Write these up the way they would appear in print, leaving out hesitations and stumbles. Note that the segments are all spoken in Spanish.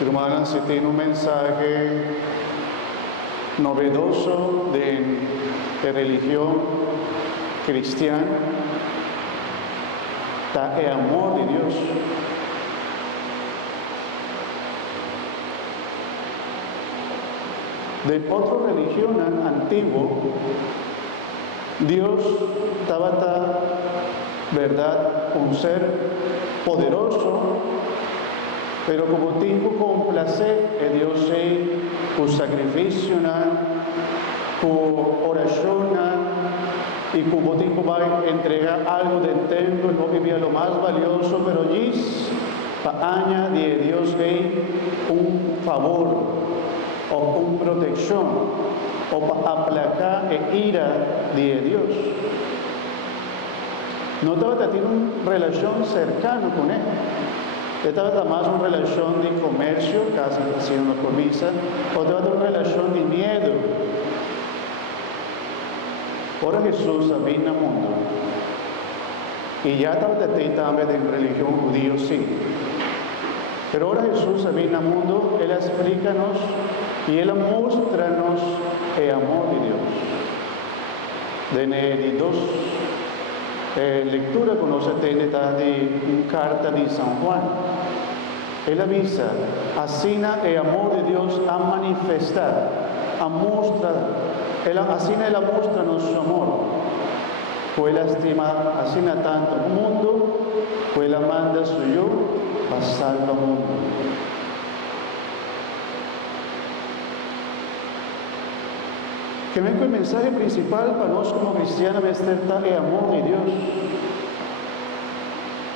Hermanas, si tiene un mensaje novedoso de religión cristiana, está el amor de Dios. De otra religión antigua, Dios estaba, ¿verdad?, un ser poderoso, pero como tiempo con placer, Dios con sacrificio, con oración, y como tiempo va a entregar algo del templo, no vivía lo más valioso, pero allí para añadir de Dios un favor o una protección o para aplacar la ira de Dios. No estaba teniendo una relación cercana con Él. Estaba más una relación de comercio, casi haciendo una comisa, o estaba una relación de miedo. Ahora Jesús vino al mundo y ya estaba también de religión judía, sí. Pero ahora Jesús vino al mundo, Él explícanos y Él muéstranos el amor de Dios. De dos lectura que nos tiene de una carta de San Juan. Él avisa, así el amor de Dios a manifestar, a mostrar, así Él muestra nuestro amor. Fue la estima, así tanto el mundo, fue la manda suyo, pasar al mundo. Que venga el mensaje principal para nosotros como cristianos es el amor de Dios.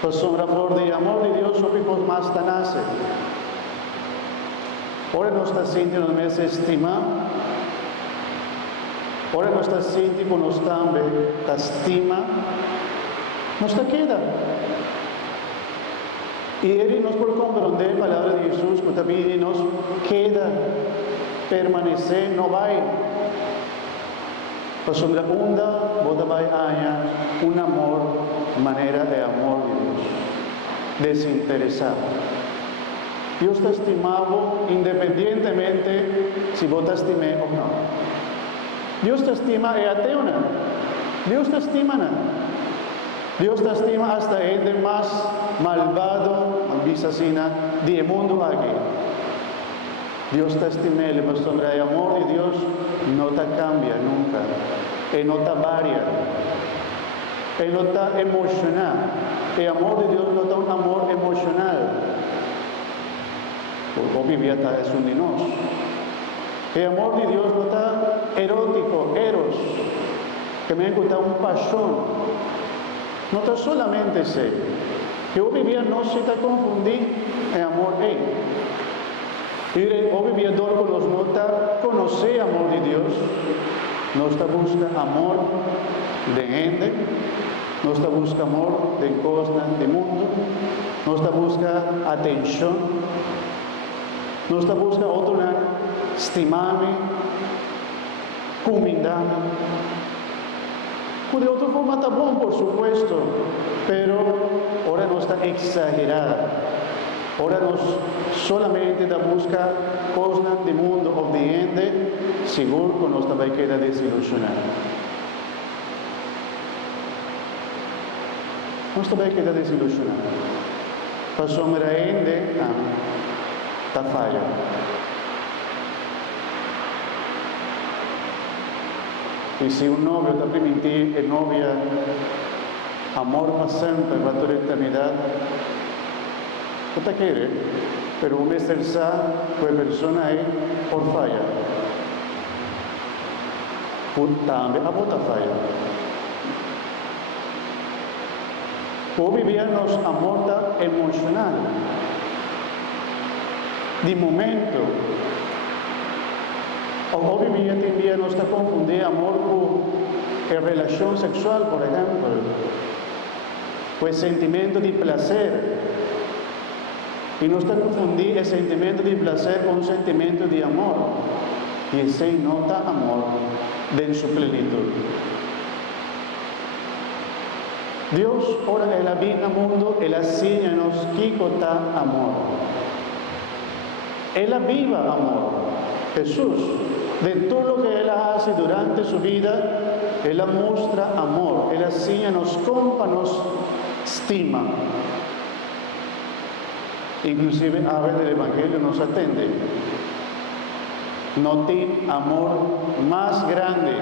Pues sobre el amor de Dios somos más tenaces. Ahora no está sintiendo más estima. Ahora no está sintiendo con nos también la estima. No está queda. Y Él nos puede comprender la palabra de Jesús que también nos queda permanecer, no va. Pues sobre la onda, vos vais a un amor, manera de amor de Dios, desinteresado. Dios te estimado independientemente si vos te estimé o no. Dios te estima ateo. Dios te estima. Dios te estima hasta el más malvado, ambisacina, del mundo aquí. Dios te estima, pues sobre el amor de Dios no te cambia nunca. Él no te varía. Él no te emocional. El amor de Dios no es un amor emocional. Porque vivía es un dinos. El amor de Dios no está erótico, eros, que me encuentra un pasión. No está solamente ese. Que hoy vivía no se te confundí el amor él. Y hoy vivía con los no está conocer amor de Dios. No está busca amor de gente. No está busca amor de cosas del mundo. No está busca atención. No está busca otro nada. Estimarme, cumindarme. De otra forma está bueno, por supuesto, pero ahora no está exagerada. Ahora no solamente da busca cosas del mundo o de gente, seguro que no está queda desilusionada. No está queda desilusionada. Pasó a gente, está falla. Y si un novio te permite que novia amor para siempre, para toda la eternidad, no te quiere, pero un mes del sa, pues persona ahí por falla. También a bota falla. O vivíamos amor emocional, de momento. O vivía también nos está confundir amor con relación sexual, por ejemplo. Pues sentimiento de placer. Y no está confundir el sentimiento de placer con un sentimiento de amor. Y ese nota amor de su plenitud. Dios, ahora Él habita en el mundo, Él enseña-nos que está amor. Él aviva amor. Jesús, de todo lo que Él hace durante su vida, Él muestra amor. Él así nos compra, nos estima. Inclusive a veces el Evangelio nos atende. No tiene amor más grande.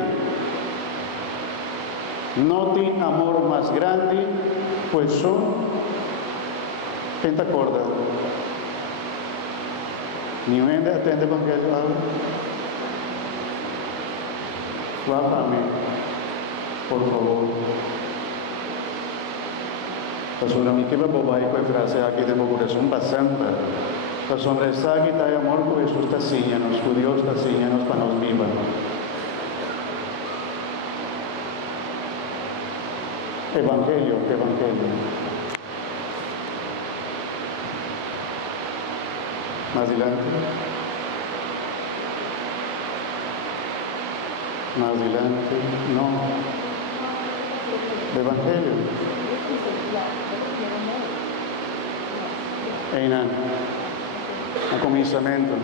No tiene amor más grande, pues son, ¿quién te acuerda? Ni vende atende el Evangelio ahora. Bájame, por favor. Pastor, a mí que me bobai con frase aquí de mi corazón bastante. Pastor, esa que está amor con Jesús está síñanos, con Dios está síñanos para nos vivan. Evangelio. Más adelante. Más adelante. No. Evangelio. Einan. A comienzamento.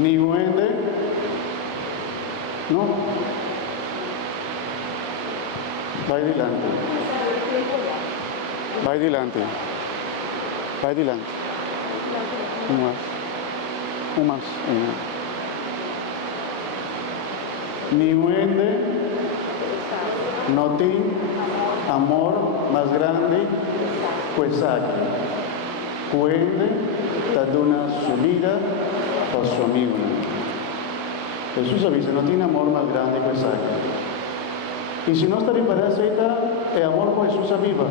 Ni huende. No. Va adelante. Va adelante. Va adelante. Un más. Ni huende, no tiene amor más grande, pues aquí. Puede dar una subida a su amigo. Jesús avisa, no tiene amor más grande, pues aquí. Y si no está bien para aceitar, el amor con Jesús aviva,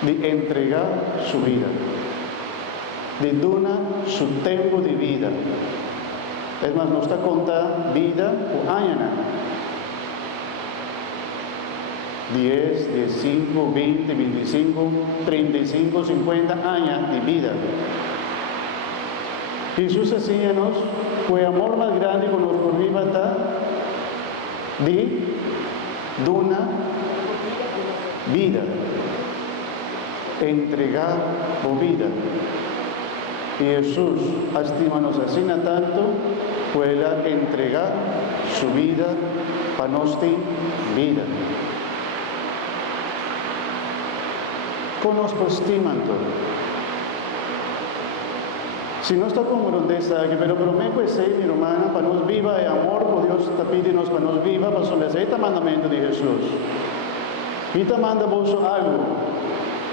de entregar su vida, de donar su tiempo de vida. Es más, no está contando vida o años. 10, 15, 20, 25, 35, 50 años de vida. Jesús enséñanos que el amor más grande que nos conviva está de donar vida, entregar su vida. Y Jesús estima-nos así tanto, pueda entregar su vida para nuestra vida. Conosco estiman todo. Si no está con grandeza, pero prometo que mi hermana, para nos viva el amor que Dios está pidiendo para nos viva, para sobre este mandamiento de Jesús. Y te manda vos algo.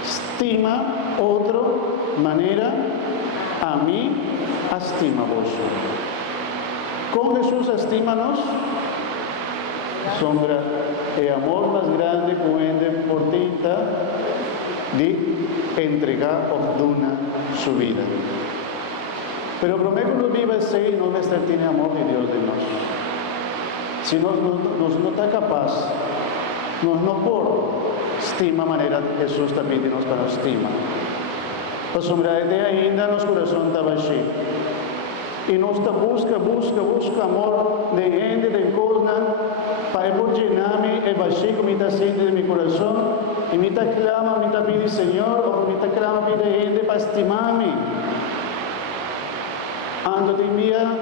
Estima otra manera, a mí estima vos. Con Jesús estímanos, sombra el amor más grande puede por tinta de entregar o donar su vida. Pero prometo que nos viva así y no va a estar tiene amor de Dios de nosotros. Si nos no está capaz, nos no por estima manera Jesús también nos para estima. La sombra de ainda nos corazón está vacío. Y nos busca amor de gente, de cosas, para llenarme el vacío que me está haciendo de mi corazón. Y me está clama, me está pidiendo Señor, o me está clama, pide gente para estimarme. Ando de mía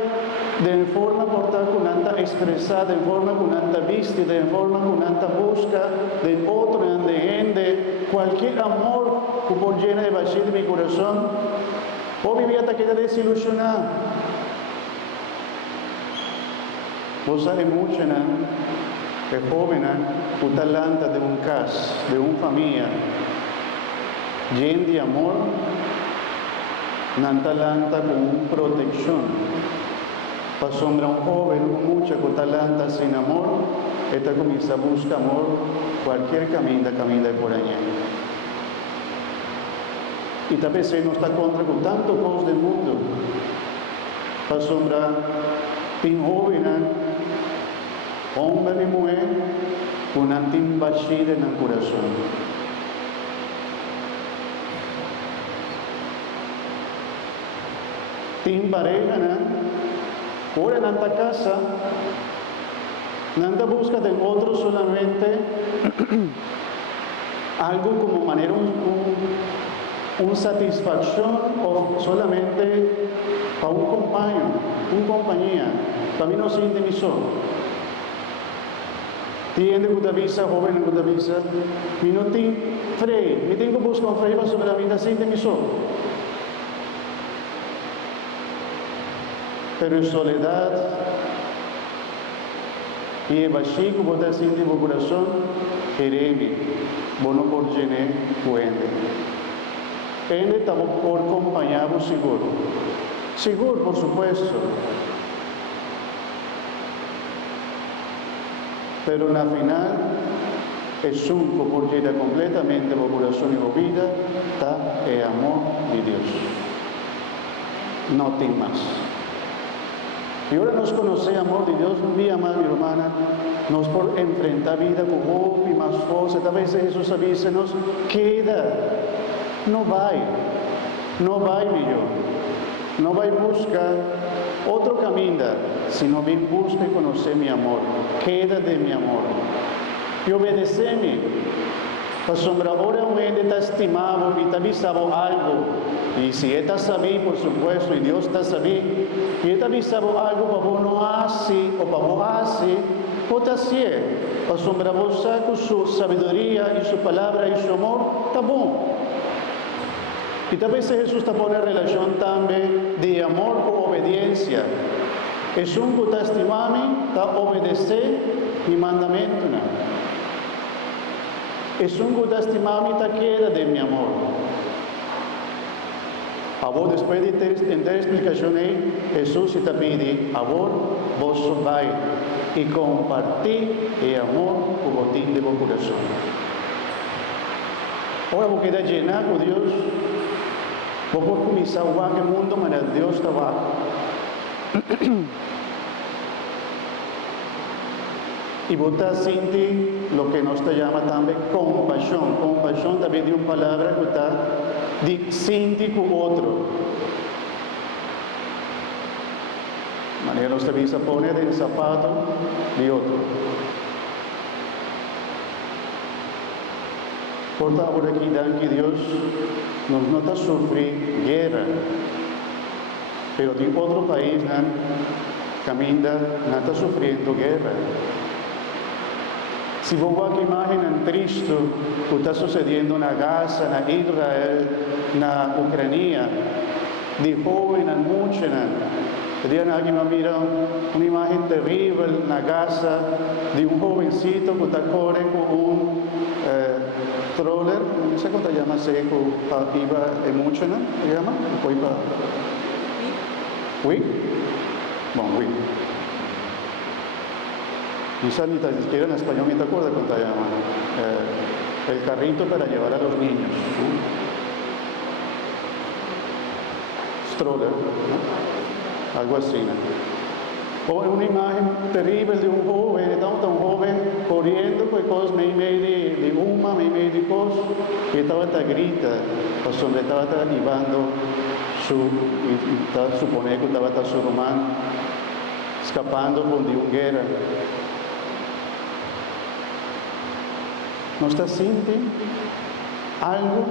de forma portal con tanta expresada, de forma con tanta vista, de forma con tanta busca de otro, de gente, cualquier amor que por llena de vacío de mi corazón, o mi vida queda desilusionada. Vos sabés mucho, ¿no? Que joven, ¿no? Un talento de un caso, de una familia, lleno de amor, nantalanta con protección. Para sombra un joven, mucha con talanta sin amor, esta comienza a buscar amor, cualquier camina por allá. Y tal vez no está contra con tanto cosas del mundo. Para sombra, tin joven, hombre y mujer, con antim vacío en el corazón. Tin pareja, ora en esta casa, nanta busca de otro solamente algo como manera una satisfacción o solamente para un compañero, una compañía, para mí no se intimizó. Tiene que avisa, joven que avisa, y no tiene freio, me tengo que buscar un freio sobre la vida sin intimizó. Pero en soledad, y el bachico botar sin intimo corazón, quereme, bueno por llenar puente. Ele estaba por acompañarlo seguro. Seguro, por supuesto. Pero na final, el suco porque era completamente el corazón y la vida, está el amor de Dios. No tiene más. Y ahora nos conoce el amor de Dios un día más, mi hermana, nos por enfrentar vida con hope y más fuerza. Tal vez Jesús avísenos, queda, no va, mi yo, no va a buscar otro camino, sino bien busca y conocer mi amor, queda de mi amor, y obedeceme. Para sombra ahora un está estimado y está avisado algo, y si está sabido, por supuesto, y Dios está sabido, y está avisado algo para vos no hace, o para vos hace, o está así, para sombra vos con su sabiduría y su palabra y su amor, está bueno. Y tal vez Jesús está por la relación también de amor con obediencia. Es un que está estimando, está obedecer mi mandamiento. Es un que está estimando y está queda de mi amor. A vos, después de tener explicación ahí, Jesús está pidiendo, a vos vais y compartir el amor con botín de vos corazón. Ahora vos queda llenar con Dios. Vos por comenzar a el mundo, mas Dios está abajo. Y vos estás sintiendo lo que nos llama también compasión. Compasión también de una palabra que está de sentir con otro. De manera nos también se pone del zapato de otro. Por favor, aquí dan que Dios nos nota sufrir guerra, pero de otro país camina, no está sufriendo guerra. Si vos ves que imaginan Cristo, que está sucediendo en Gaza, en Israel, en Ucrania, de joven, en mucho, el día alguien me mira una imagen terrible en Gaza de un jovencito que está corriendo con un troller, no sé cómo se llama, seco, para iba mucho, ¿no? ¿Se llama? Poi para... ¿Oui? Bueno, oui. Quizás ni tan siquiera en español me te acuerdas cómo se llama. El carrito para llevar a los niños. Stroller, ¿no? Algo así, ¿no? O una imagen terrible de un joven, un joven corriendo con cosas medio de huma, medio de cosas, y estaba grita, pues donde estaba animando supone que estaba su román, escapando de una guerra. ¿No está sintiendo algo?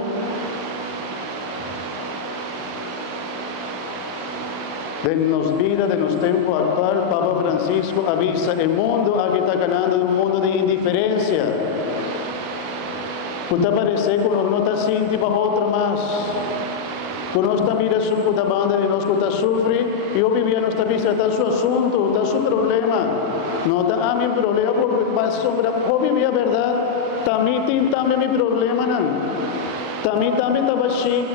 De nos vida, de nos tiempo actual, Papa Francisco avisa, el mundo aquí está ganando un mundo de indiferencia. Usted parece que no está sintiendo para otro más. Cuando está mira su puta banda de nos que sufre, yo vivía en esta vista, está su asunto, está su problema. No está a mi problema porque va sobre, yo vivía verdad, también mi problema, ¿no? También estaba así.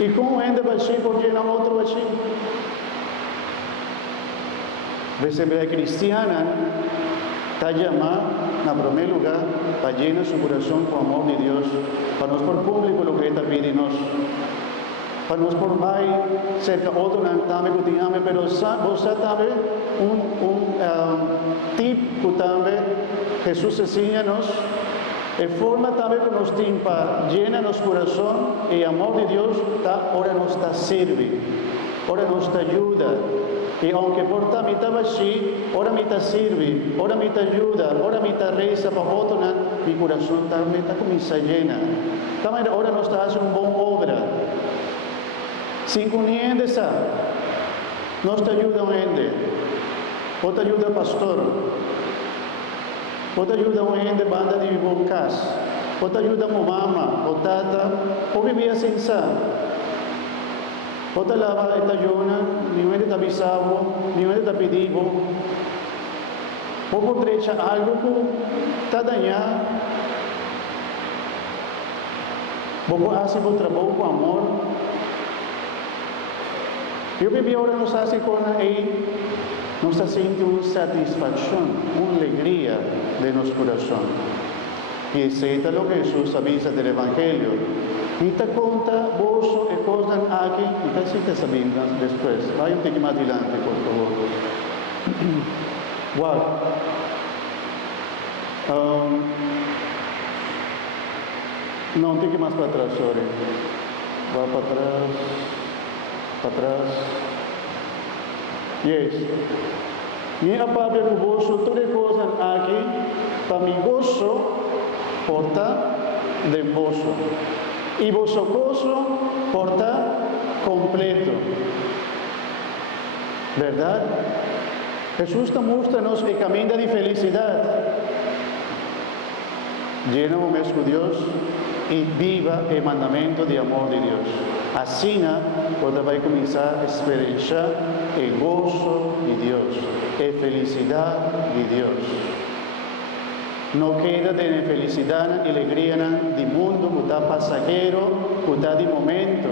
¿Y cómo anda baixi porque no otro baixi? A Assembleia Cristiana está llamada, en primer lugar, para llenar su corazón con amor de Dios, para nos por público lo que está pidiendo, para nos por más cerca otro también que tenemos, pero vos también un tip que también Jesús enseña-nos. De forma también que nos timpa, llena nuestro corazón y el amor de Dios ahora nos sirve, ahora nos ayuda. E aunque porta mi estava assim, ora mi ta sirve, ora mi ta ajuda, ora mi ta reza para outro, mi coração também está começa a llena. Também ora nós está fazendo uma boa obra. Sem conhecer essa, nós te ajuda a gente, ou te ajuda pastor, ou te ajuda a gente banda de bocas, ou te ajuda a mama, ou tata, ou vivia sem sa. O te lava esta jona, nivel de bisavo, nivel de pedivo. O por derecha algo que está dañado. Vos haces vuestro trabajo con amor. Eu vivi agora nos hace com aí, nos sente uma satisfação, uma alegria de nosso coração. E aceita o que Jesus avisa do Evangelho. E te conta vos e coisas aqui, e te cita essa Bíblia depois. Vai um pouquinho mais adiante, por favor. Uau! Não, um pouquinho mais para trás, sorry. Vai para trás. Para trás. Yes. Minha Bíblia com vosso, todas as coisas aqui, para mi gozo, porta de vosso. Y vuestro gozo porta completo. ¿Verdad? Jesús te muestra-nos el camino de felicidad. Llena o mes con Dios y viva el mandamiento de amor de Dios. Así, você vai começar a experienciar el gozo de Dios, la felicidad de Dios. No queda de felicidade e alegria de mundo que está passageiro, que está de momento.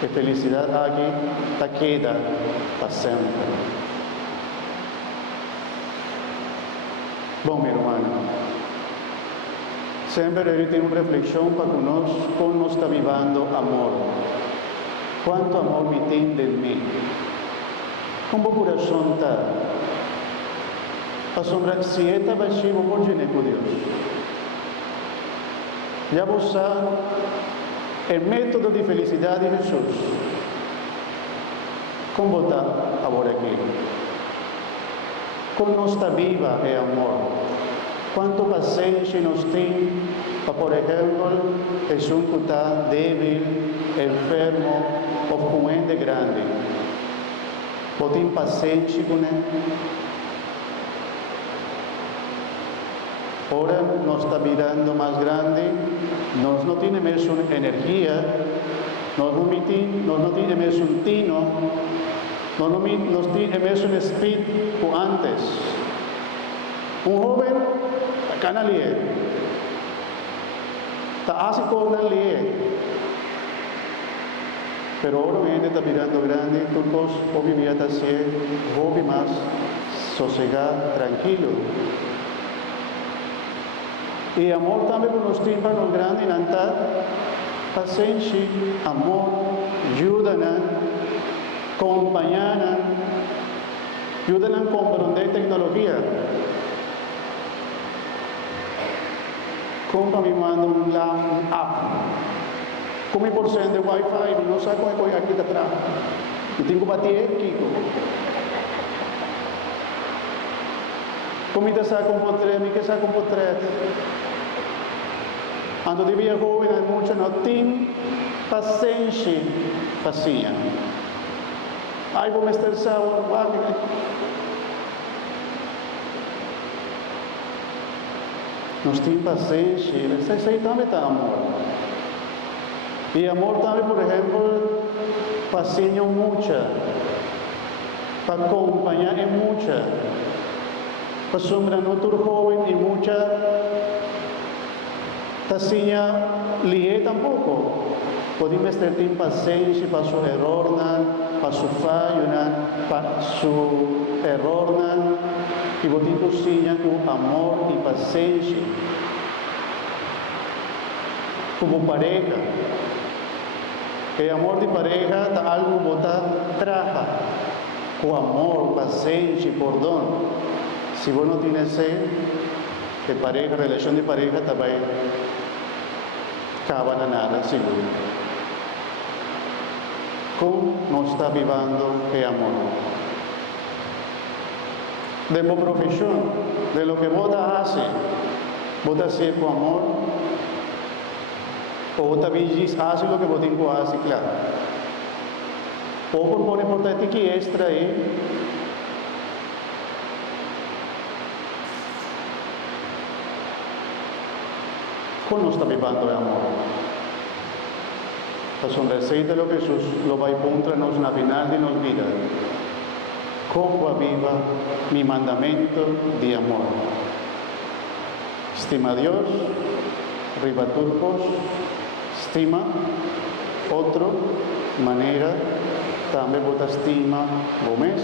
A felicidade aqui está queda para sempre. Bom, meu irmão, sempre ele tem uma reflexão para conosco, como nós está vivendo amor. Quanto amor me tem de mim? Como o coração está? A sombra se está baixinho por gente com Deus. Já você sabe o método de felicidade de Jesus. Como está agora aqui? Como nós está viva é amor. Quanto paciência nós tem para, por exemplo, Jesus que está débil, enfermo ou com gente grande. Você tem paciência com ele? Ahora nos está mirando más grande, nos no tiene más una energía, nos no tiene más un tino, nos tiene más un espíritu antes. Un joven está canalier, está así con el lier. Pero ahora gente está mirando grande, todos obviamente está siendo, hobby más, sosegado, tranquilo. E amor também por nos timpos nos grandes, nantar, paciência, amor, ajuda-nos, acompanhar-nos, ajuda-nos a compreender tecnologia. Como me manda um app, como por cento de Wi-Fi, não sabe como é aqui atrás. Eu tenho que bater aqui. Como está com poder, me que está com poder. Quando devia joven, muitos não tinham paciência, fazia. Ai, vou me estressar, nós temos paciência, isso aí também está amor. E amor também, por exemplo, paciência muita, para acompanhar é muita. Sombra no joven y mucha tacinha lié tampoco. Podemos ter paciencia para su error, para su fallo, para su error, y podemos cozinhar con amor y paciencia. Como pareja. El amor de pareja está algo que botar traja, con amor, paciencia y perdón. Si vos no tienes de pareja, relación de pareja, también acaba nada, seguro. ¿Cómo nos está viviendo el amor? de mi profesión, de lo que vos hace, vos haces con amor, o vos haces lo que vos tengo que hacer, claro. O por more importante que extra aí, como está vivendo o amor. Então, receita lo que Jesús lo vai encontrarnos na final de nos vida. Como viva mi mandamento de amor. Estima a Dios, riba turcos, estima otro, manera, también vos estima vos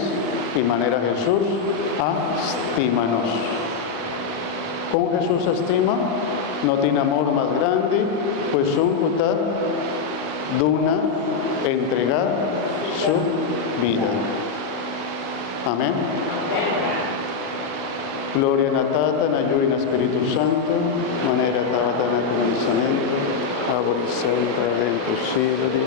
y manera Jesús estima-nos. Como Jesús estima, no tiene amor más grande, pues un putar duna entregar su vida. Amén. Gloria a Tata, na Hijo y na Espíritu Santo, manera Tata na comienzamento, ahora y siempre, en tu siglo de